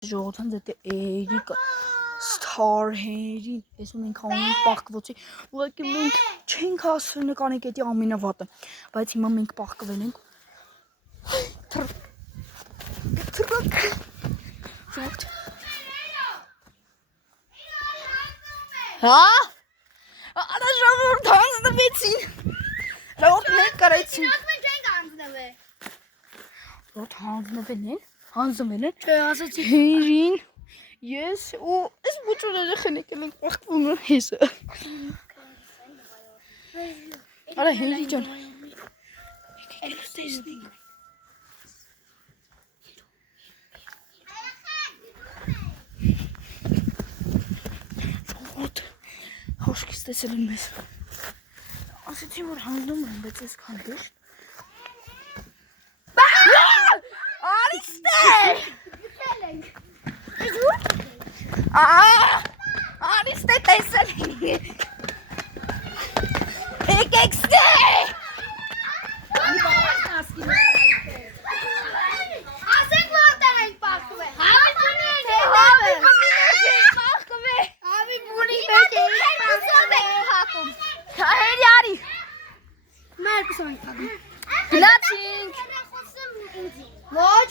Ժողովրդան դե Էրիկը Սթարհերին ես ու մենք ամեն պահկվոցի ուղղակի մենք չենք ասել նկարենք էդի ամենավատը բայց հիմա մենք պահկվել ենք Թրակ հա արա ժողովուրդ հանձնվեցին ժողովուրդ մենք կարեցին ժողովուրդ հանձնվել են չէ ասացի հերին ես ու այս բուչուր երեխեն եկել ենք պահկվում են հեսը արա հերի ջան եկեք ելուս տեսնենք ժողովուրդ հոշկից տեսել են մեզ ասեցին որ հանձնում են բայց ես քանդիշտ Արիստե Արիստե տեսել եկեք ստե ասենք որտեղ ենք պահկվել Հավի բունի մեջ ենք պահկում Հերի արի Մարկուսով ենք պահկում Գնացինք Ոչ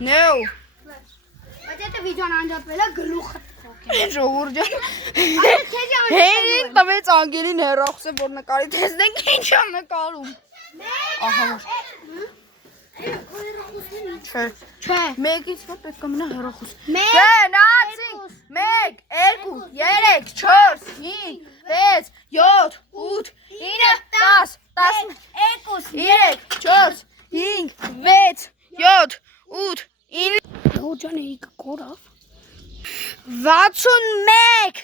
No Բայց եթե վիդեոն անջատվել է գլուխը Ժողովուրդ ջան քեզի Հերին տվեց անգելին հեռախոսը որ նկարի տեսնենք ինչ է նկարում Ահա Չէ Չէ Մեկից որ պետք է մնա հեռախոս Մեկ, Գնացինք 1 2 3 4 5 6 7 8 9 10 11 12 13 14 15 16 17 18 19 Հոջան Էրիկը կորավ 61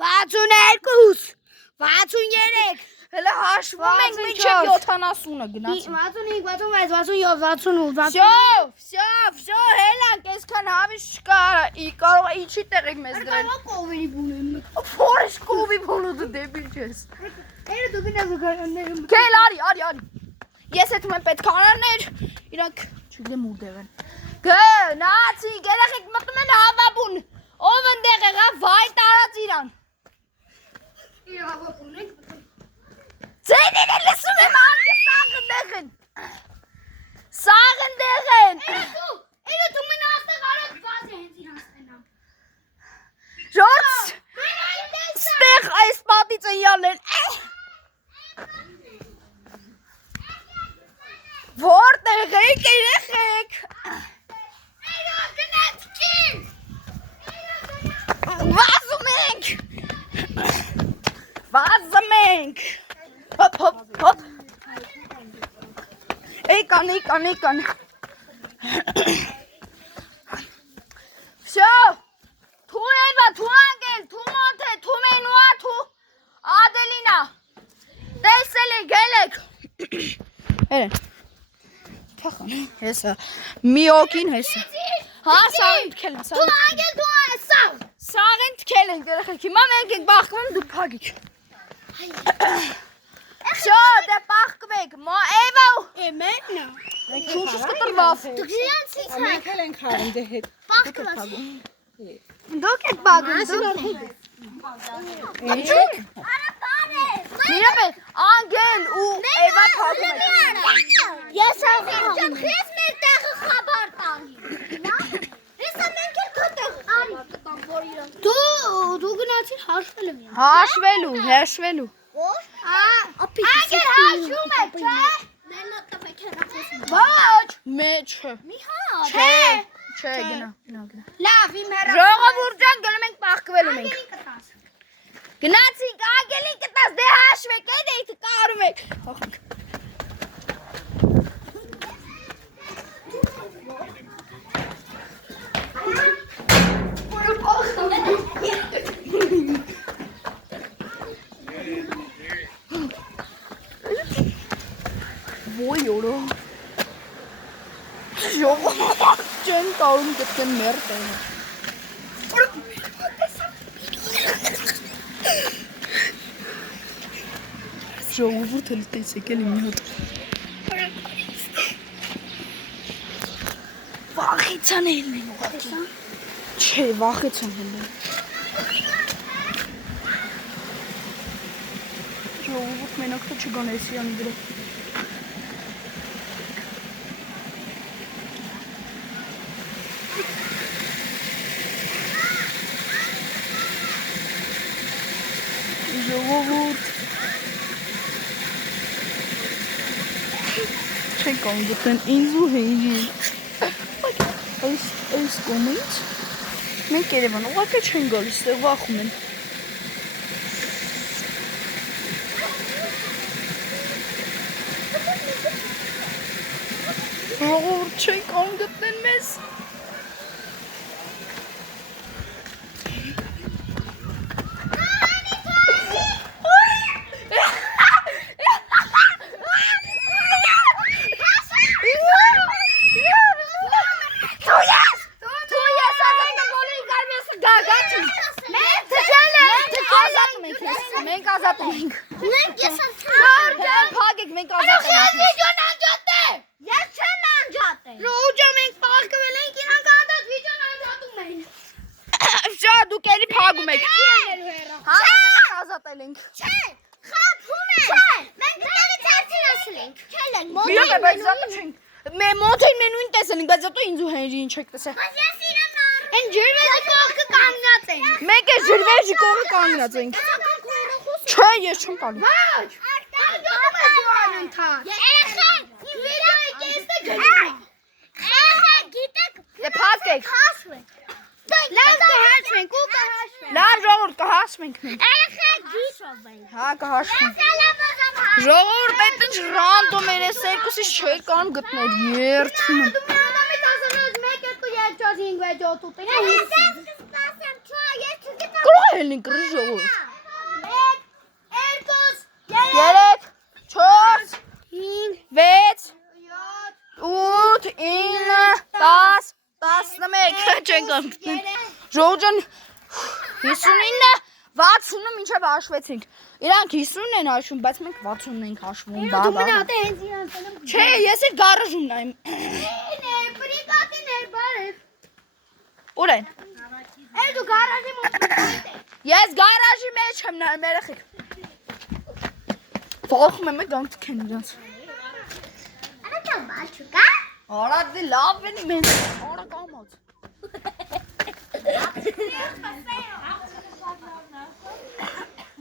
62 63 Հələ հաշվում ենք մինչև 70-ը գնացինք 65 Всё, հելանք, այսքան հավիշ չկա, կարող է ինչի տեղ եք մեզ դրել կովերի բուն եմ Որիշ կովի բունու դու դեպիլ չես Էրը դու գնաս ու գարաններում Կել արի Ես հետում եմ պետք անարներ Իրանք չգիտեմ ուր դեղ են Գնացինք, երեխեք մտնում են հավաբուն Ով ընդեղ եղա վայ տարած իրան Իր հավապուն ենք Ձենին է լսում եմ անկը սաղ ընդեղ են Սաղ ընդեղ են Էրը դու մնա աստեղ արոտ բազ է հենց իրան ստենամ Ժորց Ստեղ այս պատից են յալեն Որտեղ եք երեխեք Էրը գնաց կին Վազում ենք Հոպ Էկան Всё Թու Էվա, թու անգել, թու մոթե, թու մենուա, թու Ադելինա Տեսել եք, գելեք Հերեն Թախան, հեսա Մի օքին հեսա Հա, սաղին թքել են Դու անգել դու սաղ Սաղին թքել են երեխեք Հիմա մենք ենք բախվում դու փագիչ Всё, դե պախկվեք Էվա Մեկնա Շուշուս կտրվավ Դու գրանցից Մենք էլ ենք խաղում դե հետ պախկված Դուք եք բագում Արա բարե Միրապետ, անգել ու Էվա փագում են Ես աղեմ Ես մեր տեղը խաբար տանի Հեսա մենք էլ քո տեղ արի Դու գնացիր հաշվելու Հաշվելու Անգել հաշվում է, չէ Մենա տվեք հեռախոսում Ոչ Մեջը Մի հատ Չէ, գնա Լավ, իմ Ժողովուրդ ջան գնում ենք պախկվելու մենք Անգելին կտաս Գնացինք անգելին կտաս դե հաշվեք էդ էիթ կարում եք Ոյ օրո Ժողովուրդ ջան կարում գտեն մերտ են Ժողովուրդը տեսեք էլի մի հատ Վախ Վախեցան ելնեն ուղղակի։ Չէ, վախեցան ելնեն։ Ժողովուրդ մենակ թե չգան էսյանի վրա։ Ժողովուրդ չեն կարող գտնեն ինձ ու հեյրին։ Այս կոմից մենք Երևան ուղղակի չեն գալիս, ստեղ վախում են։ Ժողովուրդ չեն կարող գտնեն մեզ։ Մենք ազատ ենք։ Մենք ես Փագեք, մենք ազատ ենք։ վիդեոն անջատե։ Ես չեմ անջատել։ Ռոջա մենք փակվել ենք, իրանք անդադ վիդեոն անջատում են։ Շա դուք էլի փագում եք։ Հա, մենք ազատել ենք։ Չէ, խափում են։ Չէ, մենք դրանից արդեն ասել ենք։ Չելենք։ Մոդել բայց զատը չենք։ Մոդել մենույն տեսել ենք, բայց զատը ինձ ու Հենրիին չեք տեսել։ Բայց ես իրան են ջրվեժի կողքը կանգնած են։ Մենք է ջրվեժի կողքը կանգնած ենք։ Չէ, ես չեմ տալու։ Ոչ, անջատում են դուրան ընթաց։ Երեխան, վիդեոյի կեսը ջրվեժ։ Երեխան, գիտեք, Դե փակեք։ հաշվենք։ Լավ կհաշվենք ու կհաշվենք։ Լավ ժողովուրդ կհաշվենք մենք։ Երեխան, գիշովենք։ Հա, կհաշվենք։ Սալամազամ Ժողովուրդ այդ ինչ ռանդոմ էր, այս երկուսից չէի կարող գտնել երթում։ Դու մի адамից ասանոց 1, 2, 3, 4, 5, 6, 7, 8, 9, 10, Կարող է ելնենք գրի ժողովուրդ։ 1, 2, 3, 4, 5, 6, 7, 8, 9, 10, 11 չեն կարող գտնել։ Ժողովուրդ 59-ը 60-ը մինչև հաշվեցինք։ Իրանք 50-ն են հաշվում, բայց մենք 60-ն ենք հաշվում։ Բա։ հենց իրան տալեմ։ Չէ, ես էլ գարաժում նայեմ։ Բրիգադիներ բարև։ Ուր են։ Էլ դու գարաժի մոտ Ես գարաժի մեջ եմ նայում, երեխեք։ Վախում եմ գանք քեն իրաց։ Անա բաչուկա։ Արա դե լավ էնի մենք։ Արա կամած։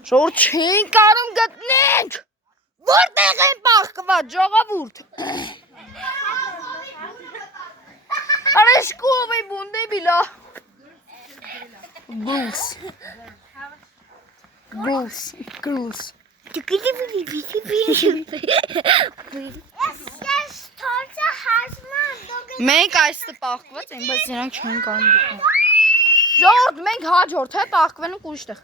Շոր չեն կարող գտնենք։ Որտեղ են պահկված ժողովուրդ։ Արա շկով է բունդե բիլա։ Գուլս։ Ես թորցը հաշման։ Մենք այստեղ պահկված ենք, բայց իրանք չեն կարող գտնել։ Ժողովուրդ մենք հաջորդ է պահկվեն ու ուրիշտեղ։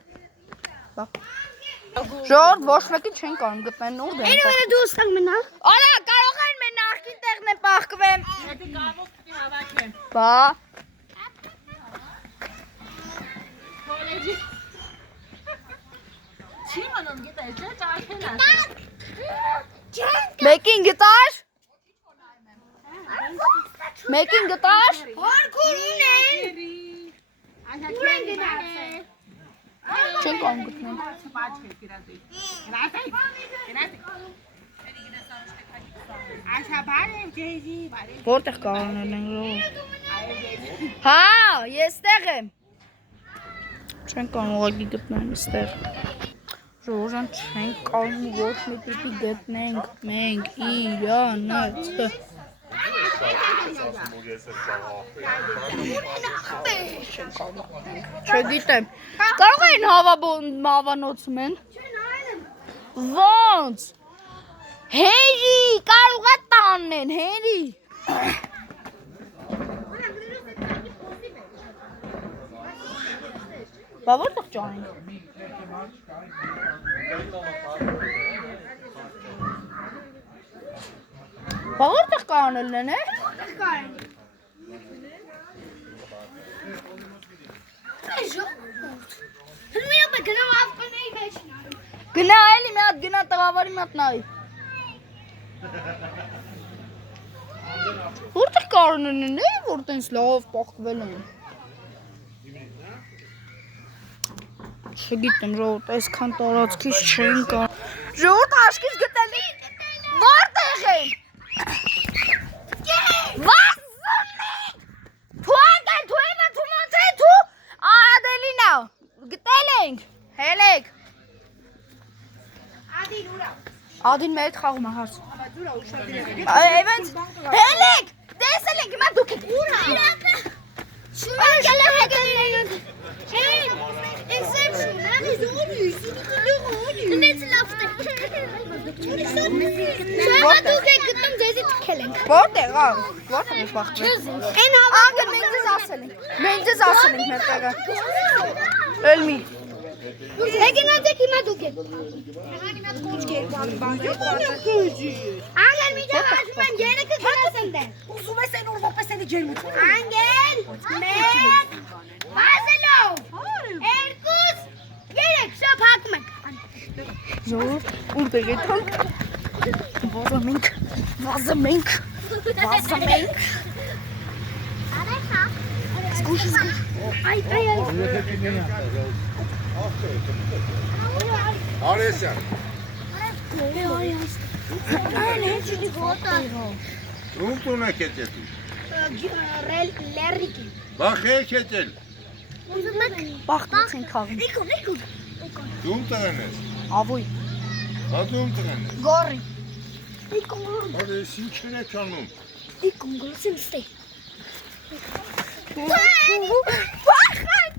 Ժողովուրդ ոչ մեկի չեն կարող գտնել ուր են։ Էնու դու ստանք մնալ։ Արա կարող են մեր նախքին տեղն է պահկվեմ։ Հետո կարող պիտի հավաքեմ։ Բա։ Կոլեջի։ Չի մնում գիտես, չէ՞ ճաշեն ասել։ Մեկին գտար։ Մեկին գտար։ Հորքուն ունեն։ Ահա Չեն կարող գտնել։ Որտեղ կարողանալ են ժողովուրդ։ Հա, ես տեղ եմ։ Չեն կարող ուղղակի գտնել այստեղ։ Ժողովուրդ չեն կարող ոչ մի պիտի գտնենք մենք իրանց։ Չգիտեմ։ Կարող են հավանոցում են։ Ոնց։ Հերի, կարող է տանեն, հերի։ Բա որտեղ ճանենք։ Բա որտեղ կանելն են, Գնա էլի մի հատ գնա տղավարի մի հատ նայ։ Որտեղ կարող են որ տենց լավ պահկվել են։ Չգիտեմ, ժողովուրդ, այսքան տարածքից չեն կա։ Ժողովուրդ աշկից գտել են։ Որտեղ են։ Ադելինա, գտել ենք, հելեք։ Ադին ուրա։ Ադին մեր հետ խաղում է հարց։ Այվենց, հելեք, տեսել ենք, հիմա դուք եք։ Ուրա։ Շուր գալը հագել։ Exception, անի զորի, սուտուլի։ Դնեց լավտը։ Շուր դուք եք գտնում ձեզի թքել ենք։ Որտեղ, որտեղ եք բախտվել։ Այն Անգել մենք ձեզ ասել ենք, մեր տեղը։ Էլմի։ Հեգենացեք հիմա դուք եք։ Անգել միջը ասում եմ երեքը գրաս եմ դեն։ Ուզում ես այն օր ողպես էլի ջերմություն։ Անգել, մեկ, վազելով, երկուս, երեք, շապ հակում ենք։ Ժողովուրդ, որտեղ եք հան։ Վազում ենք։ Զգուշ։ Այ։ Արեսյան։ Ում տուն եք եծել։ Լերրիկի։ Բախ եք եծել։ Բախտից ենք խաղում։ Դում տղան ես։ Ավույ, Հա դում տղան ես։ գորի։ Հա ես ինչն եք անում։ Բախեք։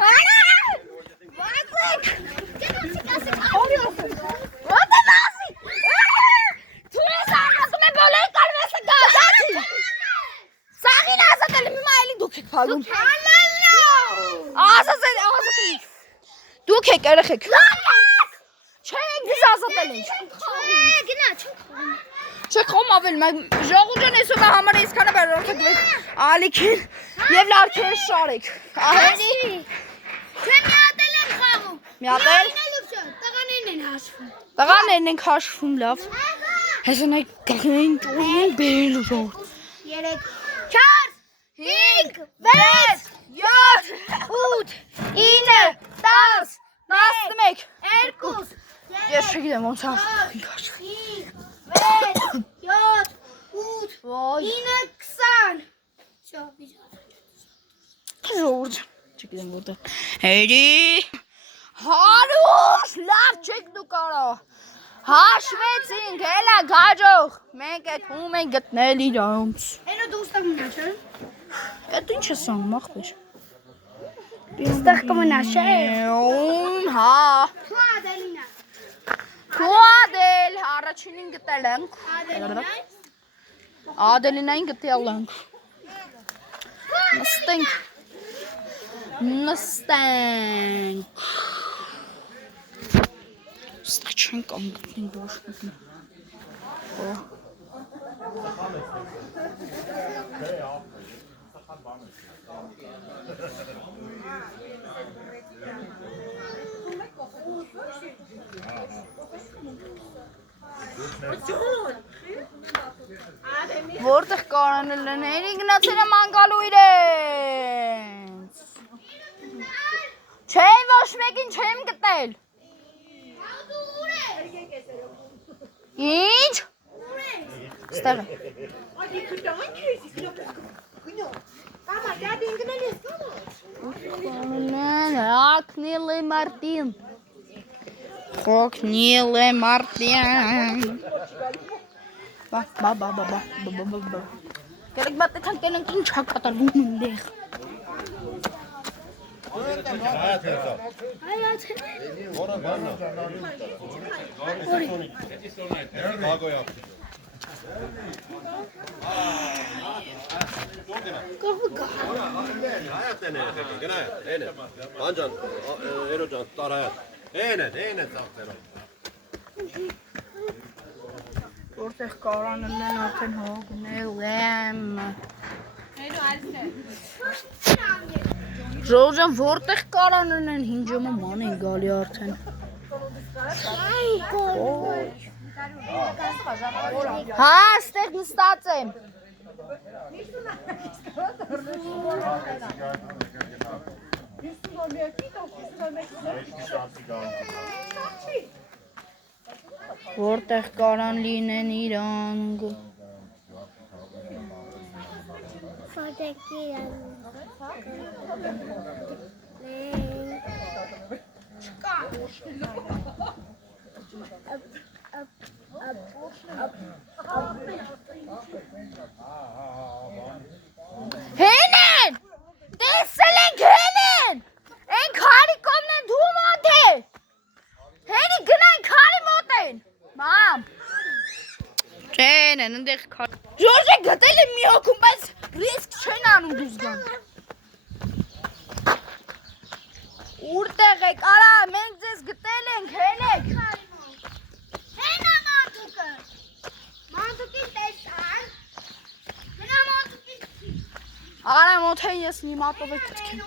Բախեք։ Ո՞նց է նասի։ Դու ես ասում եմ բոլորի կարվեսը գազացի։ Սաղին ասատել եմ հիմա էլի դուք եք փագում։ Ասացել։ Դուք եք երեխեք։ Չեք դիզ ասատել ենք։ Գնա, չենք խորում։ Չեք խոմ ավել, ժողուրջան այսօր համար իսկանը բերորդեք ալիքին և լարքեր շարեք։ Ահենի։ Չէ միատել են խաղում։ Միատել։ Տղաներն են հաշվում։ Տղաներն ենք հաշվում լավ։ Հեսն այդ կղնային ճուղին են բերելու ժողուր։ 3, 4, 5, 6, 7, 8, 9, 10, 11, 2, Ես չգիտեմ ոնց հաշվում 5, 6, 7, 8, Ոյ 9, 20 Ժողուրջ, չգիտեմ որտեղ Հերի Հարուս, լավ չեք դու կարա Հաշվեցինք, հելա գաջող Մենք էտ հում ենք գտնել իրանց Էնո դու ուստակ մնա չէ Էտ ինչ ես անում աղբեր Ուստակ կմնա չէ Հա Թու Ադելինա Թու Ադել, առաջինին գտել ենք Ադելինային գտել ենք Նստենք Ստա չենք անգտնենք ոչ մտնում Որտեղ կարանել են, հերի գնացել եմ անգալու իրենց Չէ, ոչ մեկին չեմ գտել Ինչ? Ստեղ է Հակնել է Մարտին Հակնել է Մարտին Բա Գերեք բատ էթան կենանք ինչ հակատարվում ընդեղ Որտեղ կարանել են արդեն հողնել եմ Ժողջան որտեղ կարանել են հինջումը ման են գալի արդեն Հա, ստեղ նստած եմ։ Որտեղ կարան լինեն իրանք։ Հենեն! Տեսել ենք հենեն! Են քարի կողմն են դու մոտ է! Հենի գնային քարի մոտ են! Մամ! Չեն են ընդեղ քար... Ժորժը գտել եմ մի հոգում, բայց ռիսկ չեն անում դուզ գան։ Ուրտեղ եք, արա, մենք ձեզ գտել ենք, հենեք։ Հենա մարդուկը։ Մարդուկի տեսան։ Հենա մարդուկի Արա մոտ է ես մի մատով եք կտքեմ։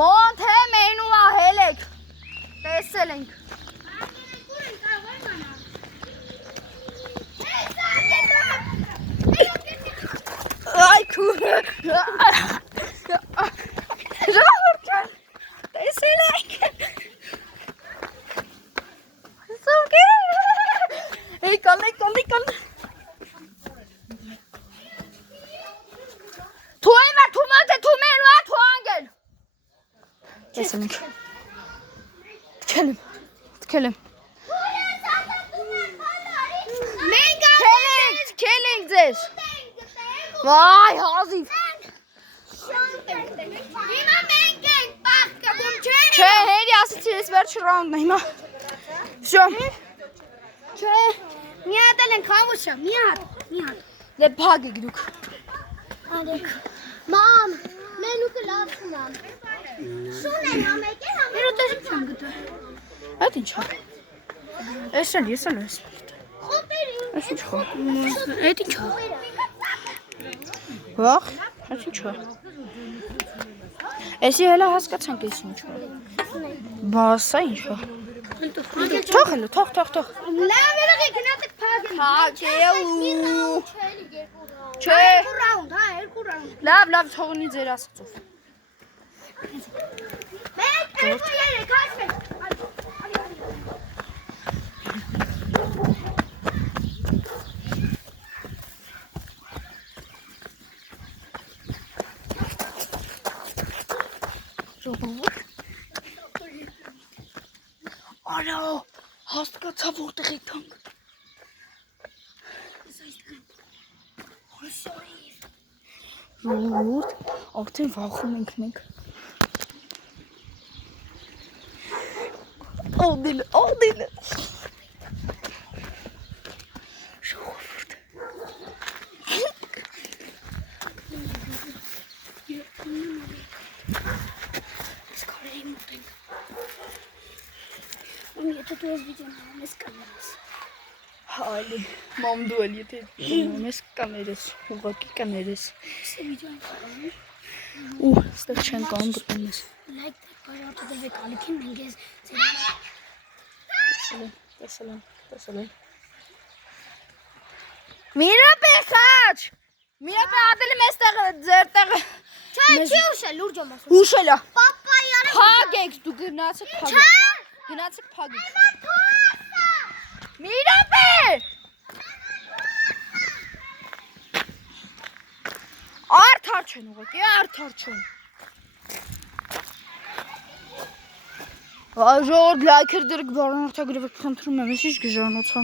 Մոտ է մենուա հելեք։ Տեսել ենք։ Ay kuru. Rahurcan. Teselek. Soke. Hey kal. Tuema tumate tumenwa tuangel. Teselek. Tkelim. Killing this. Vay Hazif. Հիմա մենք ենք բախ կգում չէ։ Չէ, հերի ասեցի վերջ ռաունդն է հիմա։ Всё։ Չէ։ Մի հատ էլ ենք խամուշը, մի հատ։ Դե փագեք դուք։ Արեք։ Մամ, մենուկը լավն է։ Շուն են համեկել համ։ Մեր ուտեժ չեմ գտել։ Այդ ինչ է։ Ես էլ։ Խոպերի։ Այս ինչ է։ Այդ ինչ է։ Վախ, այս ինչ է։ Էսի հելա հասկացանք էս ինչ է։ Բասա ինչ է։ Թող։ Լավ եղեք գնացեք փագել։ Փագելու։ Չէ։ 2 ռաունդ, հա, 2 ռաունդ։ Լավ թողնի ձեր ասածով։ Մեկ, 2, 3, հաշվեք։ Արա, հասկացա որտեղ եք թանկ։ Ժողովուրդ, արդեն վախում ենք մենք։ Ալդիլը։ Ժողովուրդ։ Ես կարելի մոտենք։ Եթե դու ես վիդեոն անում ես կամերես։ Հալի, մամ դու էլ եթե անում ես կամերես, ուղղակի կամերես։ Սա վիդեոն անում։ Ու, ստեղ չեն կան գտնում ես։ Լայք բարոյոտը դեպեք ալիքին մենք ես Տեսել եմ։ Միրապե խաչ։ Միրապե ադելի մեզ տեղը, ձեր տեղը։ Չէ, չի ուշել, լուրջ եմ ասում։ Ուշել է։ Պապայանը Փագեք, դու գնացեք փագեք։ Գնացեք փագեք։ Միրապե։ Արդար չեն ուղղակի, արդար չեն։ Ժողովուրդ լայքեր դրեք, բառնորդագրվեք, խնդրում եմ, ես ինչ գժանոցա։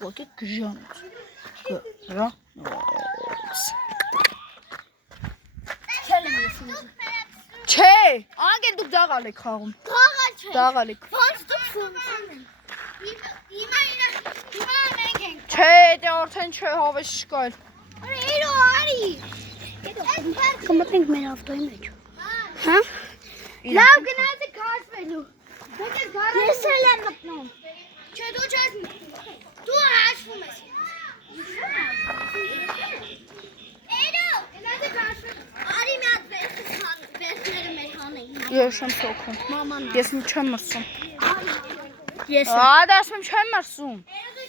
Ոտի գժանոց։ Չէ, անգեն դուք դաղալ եք խաղում։ Խաղալ չէ։ Դաղալ եք։ Ոնց դուք խաղում։ Հիմա մենք ենք։ Չէ, դե արդեն չէ, հավես չկա էլ։ Արի։ Կմտնենք մեր ավտոյի մեջ։ Հա? Լավ գնացեք հաշվելու։ Ես էլ եմ մտնում։ Չէ, դու չես դու հաշվում ես։ Էրո, գնացեք հաշվելու։ Արի մի հատ վերջները մեր հանեին։ Ես եմ սոքում։ Մաման։ Ես չեմ մրսում։ Ես։ Դասում չեմ մրսում։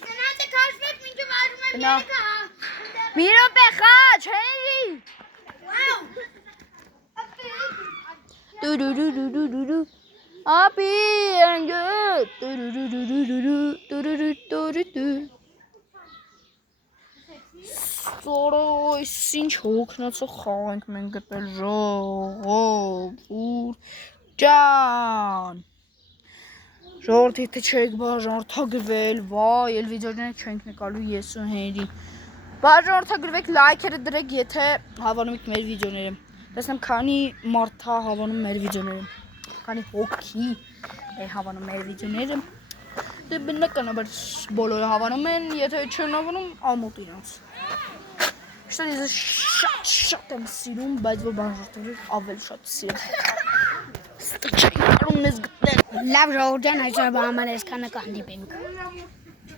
Գնացեք քաշվեք մինչև արում եմ Գնա։ երեքը, հա։ Մի րոպե խաչ, հենրի։ Դուրուրուրուրուրու։ Ապի, անգը։ Դուրուրուրուրուրու։ Ստորոյ, ինչ հոգնածը խաղանք մենք գտել ժողովուրդ ջան։ Ժողովրդի թե չեք բաժանորդագրվել, վայ, էլ վիդեոները չենք նկարելու ես ու Հենրի։ Բաժանորդագրվեք, լայքերը դրեք, եթե հավանում եք մեր վիդեոները։ Տեսնեմ քանի մարդ է հավանում մեր վիդեոները։ Քանի հոգի է հավանում մեր վիդեոները։ Դե բնականաբար բոլորը հավանում են, եթե չեն հավանում, ամոթ իրանց։ Շտա ես շատ եմ սիրում, բայց որ բաժանորդագրվել ավելի շատ սիրեմ։ Ստիճ կարում ես գտնել։ Լավ ժողովրդյան այսօր համար այսքանը կհանդիպենք։